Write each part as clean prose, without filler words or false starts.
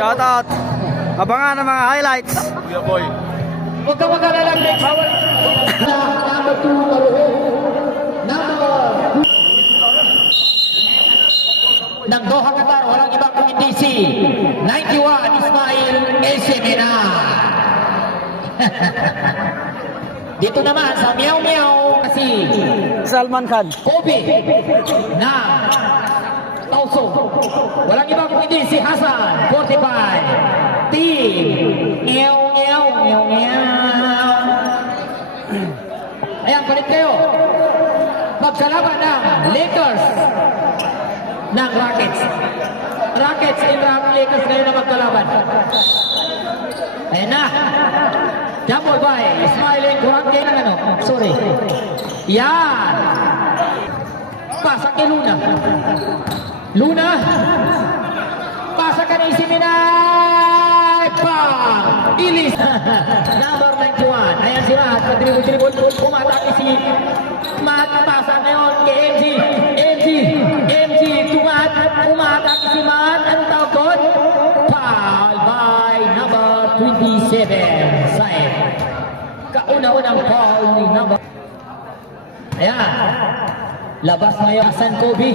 Shoutout. Abangan ng mga highlights. Kuya Boy. Huwag ka mag-alala, next. Bawal. Number 2, ng Doha, Qatar, walang ibang kung hindi si 91, Ismail Esemena. Dito naman sa Meow Meow kasi Salman Khan. Kobe na Tauso. Walang ibang kung hindi si Hasan 45. Team Meow Meow Meow Meow. Ayan, palit kayo. Magkalaban ng Lakers ng Rockets. Rockets and Lakers kayo na magkalaban. Ayan na. Jumble by Smiling Kurangke ng ano. Sorry. Yan. Pasa kay Luna. Luna. Pasa ka ni Siminay. Pang. Ilis. Number 91. Ayan si Matt. Dribble. Umatake si Matt. Pasa ngayon kay MG. MG. Tumat. Umatake si Matt. Anong tawag doon? Foul by number 27. Saib. Kauna-unang foul ni number. Ayan. Labas ngayon Hasan Kobe.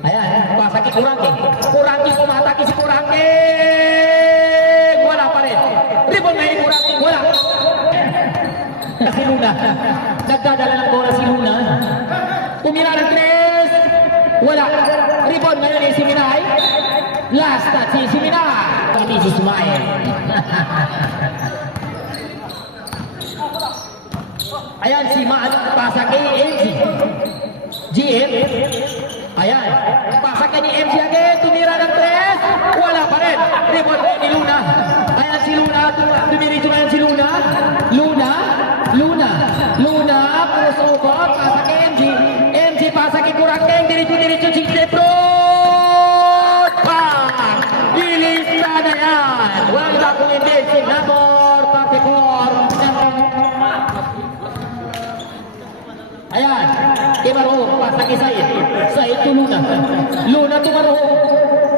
Ayan. Pasa kay Kurangke. Kurangke. Umatake si Kurangke. Wala pa rin. Ribon ngayon ni Kurangke. Wala. Si Luna. Nagdadala ng bola si Luna. Pumila ng 3. Wala. Ribon ngayon ni Siminay. Last touch si Siminay. Ini si Ismail. Ayan si Maat. Pasa kay MG. GM. Ayan. Pasa kay ni MG again. Tumira ng 3. Wala pa rin. Ribon ni Luna. Ayan si Luna. Dumiritso ngayon si Luna. Luna. Crossover. Pasa kay MG. MG pasa kay Kurangke. Diretso si Deprot. Bang! Ilista na yan. Walang iba kung hindi si number 34. Ayan. Kay Marhong. Pasa kay Said. Said to Luna. Luna to Marhong.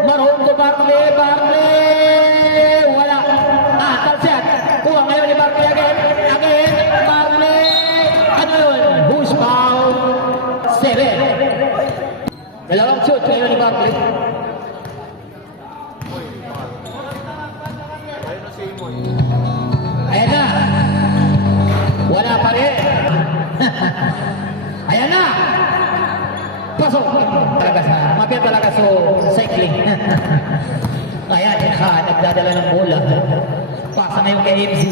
Marhong to Barclay. Wala. Talsiat. Kuha ngayon ni Barclay again. Barclay. Ano yun? Who's foul? 7. Dalawang shoot ngayon ni Barclay. Ayan na. Wala pa rin. Ayan na. Pasok. Mapir talaga so cycling. Ayan, nagdadala ng bola. Pasa ngayon kay MG.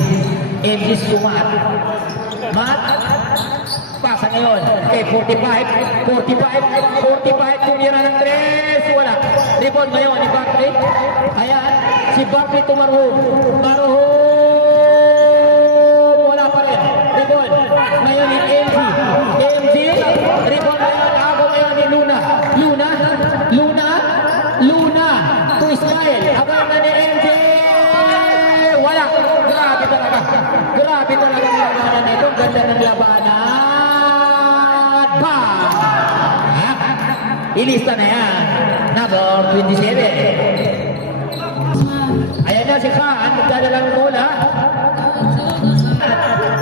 MG sumat. Pasa ngayon kay 45. Tumira ng 3. Wala. Ribon ngayon ni Barclay. Ayan. Si Barclay tumarhong. Wala pa rin. Ribon. Ngayon ni MG. Ribon ngayon. Ako ngayon ni Luna. To Ismail. Abang na ni MG. Wala. Grabe talaga ng labanan nito. Ganda ng labanan. Bang! Ilista na yan. Number 27. Ayan na si Khan. Magdadala ng bola.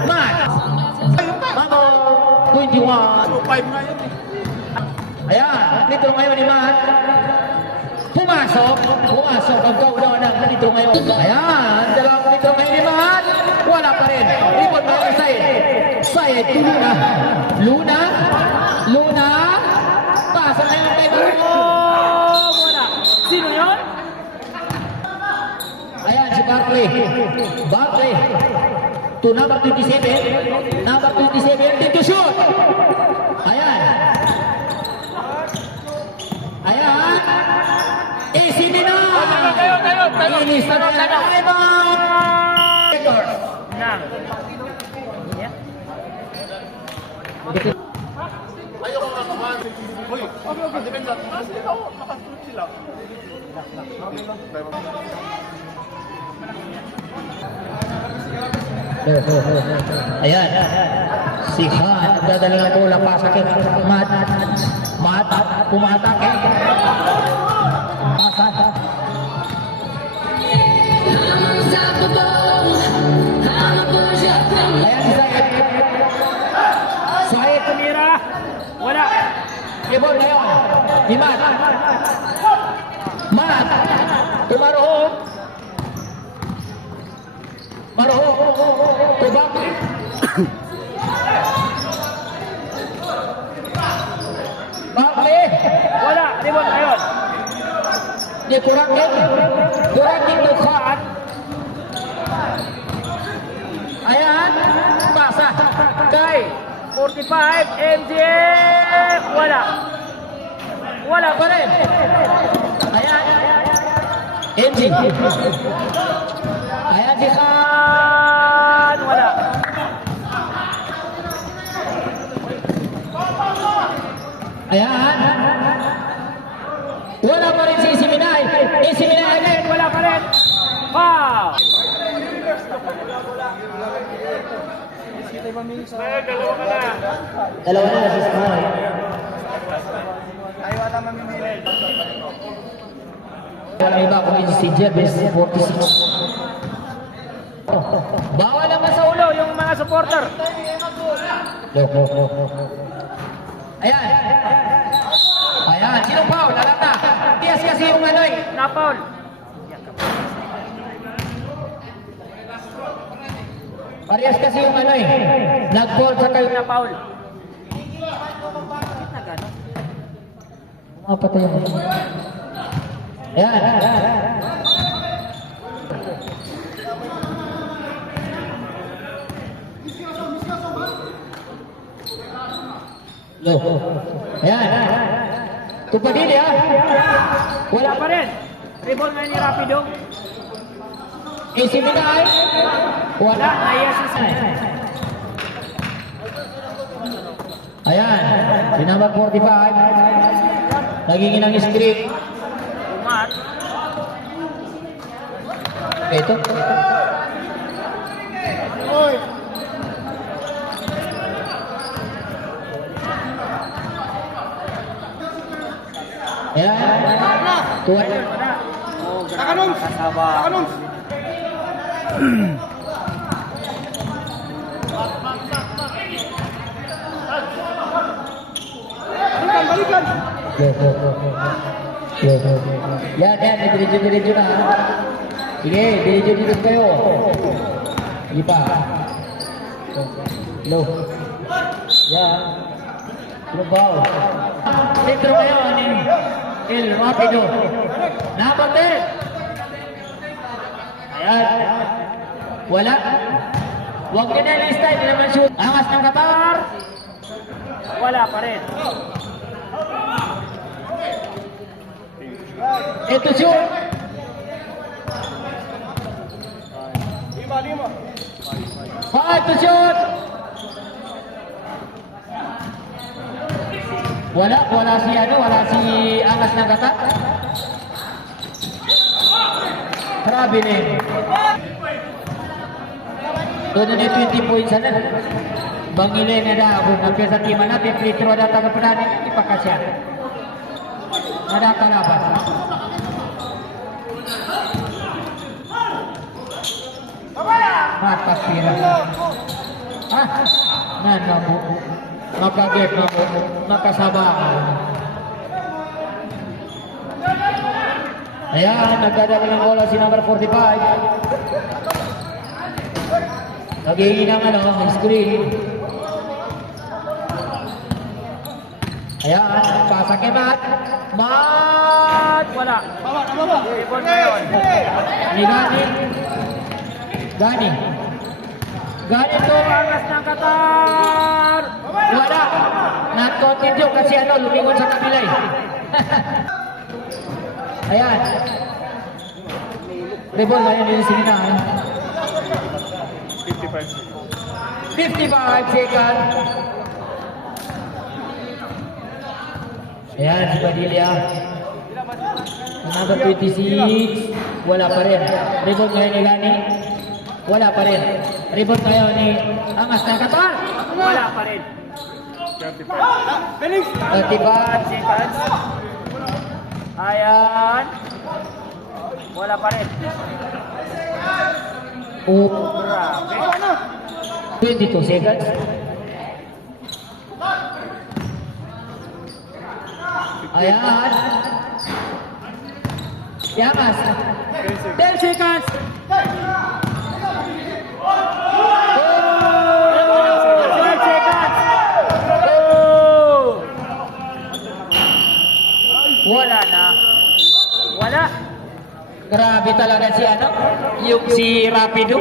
Matt. Number 21. Ayan. Dito ngayon ni Matt. Pumasok ang countdown ng dito ngayon. Ayan. Dalawang dito ngayon ni Matt. Wala pa rin. Ribon ba kay Said to Luna. Pasa ngayon kay Barclay. Wala. Sino yun? Ayan si Barclay. To number 27. Take to shoot. Ayan. Siminay. Inis na ng Ayaw ko nga kumahan. Hoy, depensa. Kasi ikaw, makasunod sila. Ayan. Si Khan, nagdadala ng bola, pasa kay Matt. Pumatake. Pasa. Ribon ngayon. Ni Matt. Matt. Tumaroho. Maroho. Tubak. Bakli. Wala, ribon ngayon. Di kurangin. Kurangin Dukhaan. Ayan. Pasa. Kay 45, MGF. Wala. Wala Pa rin. Ayan. NG. Ayan si Khan. Wala. Ayan. Wala pa rin si Isiminay. Isiminay again. Wala pa rin. Wow. Dalawa na si Isiminay. Ayaw ata mamimili. Walang iba kung si Jebes 46. Bawal naman sa ulo yung mga supporter. Ayan. Ayan. Sino foul? Alam na. Tias kasi yung ano eh. Na-foul. Parehas kasi yung ano eh. Nag-ball sa kayo na Na-foul. Mapatay mo. Ayan. Low. Ayan. Tupadili ha. Wala pa rin. Ribon ngayon ni Rapido. Isiminay. Wala. Wala. Naya si Sai. Ayan. Si number 45. Nagingin ang script. Umat. Ito. Ayan. Tuwa. Takanong! Takanong! Balikan! Yan, diretso na. Sige, diretso kayo. Sige pa. Low. Yan. Lubaw. Sentro kayo ni El Rapido. Napatid. Ayan. Wala. Huwag nyo na lista, hindi naman shoot. Angas ng Qatar. Wala pa rin. Ito shoot. Five to shoot. Wala si Angas ng Qatar. Traveling. Doon na 20 points na. Bangilin na daw. Nampil sa team natin. Free throw na tagapananin. Ipakasya. Nadakalaban. Matapira. Nanabu. Makaget na mo. Nakasaba. Ayan, nagdadala ng bola si number 45. Nagiging ng screen. Ayan, pasa kay Matt. Matt! Wala. Ribon ngayon. Ni Gani to. Angas ng Qatar. Wala. Not-continue kasi lumingon sa kabila eh. Ayan. Ribon na yun yung sinina. 55 seconds. Ayan, si Padilla. Number 26. Wala pa rin. Ribon ngayon ni Gani. Wala pa rin. Ribon ngayon ni Angas ng Qatar. Wala pa rin. 35 Seconds. Ayan. Wala pa rin. Oh, Grabe. 22 seconds. Ayan. Yangas. 10 seconds. Wala na. Wala. Grabe talaga si ano, yung si Rapido.